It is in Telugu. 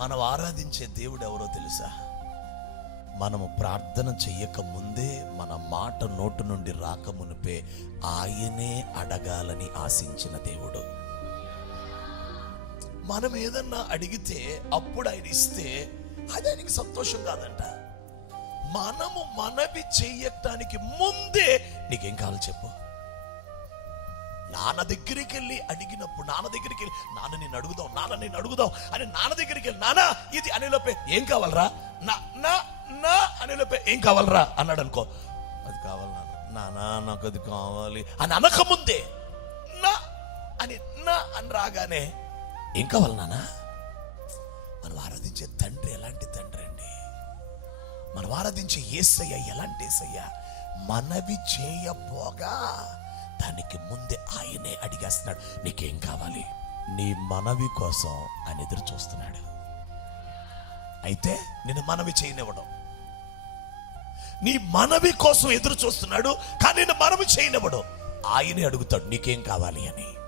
మనం ఆరాధించే దేవుడు ఎవరో తెలుసా? మనము ప్రార్థన చెయ్యక ముందే మన మాట నోటు నుండి రాకమునిపే ఆయనే అడగాలని ఆశించిన దేవుడు. మనం ఏదన్నా అడిగితే అప్పుడు ఆయన ఇస్తే అది ఆయనకి సంతోషం కాదంట. మనము మనవి చెయ్యటానికి ముందే నీకేం కావాలి చెప్పు. నాన్న దగ్గరికి వెళ్ళి అడిగినప్పుడు నాన్న దగ్గరికి వెళ్ళి నాన్న నేను అడుగుదాం నాన్న నేను అడుగుదాం అని నాన్న దగ్గరికి వెళ్ళి నాన్న ఇది అనేలోపే ఏం కావాలరా? నా నా నా అనేలోపే ఏం కావాలరా? అన్నాడు అనుకో. అది కావాలి నాన్న నానా నాకు అది కావాలి అని అనకముందే నా అని నా అని రాగానే ఏం కావాలి నాన్న? మనం ఆరాధించే తండ్రి ఎలాంటి తండ్రి అండి? మనం ఆరాధించే ఏసయ్య ఎలాంటి ఏసయ్య? మనవి చేయబోగా దానికి ముందే ఆయనే అడిగేస్తున్నాడు నీకేం కావాలి? నీ మనవి కోసం ఆయన ఎదురు చూస్తున్నాడు. అయితే నేను మనవి చేయనివ్వడం. నీ మనవి కోసం ఎదురు చూస్తున్నాడు కానీ నేను మనవి చేయనివ్వడం. ఆయనే అడుగుతాడు నీకేం కావాలి? అని.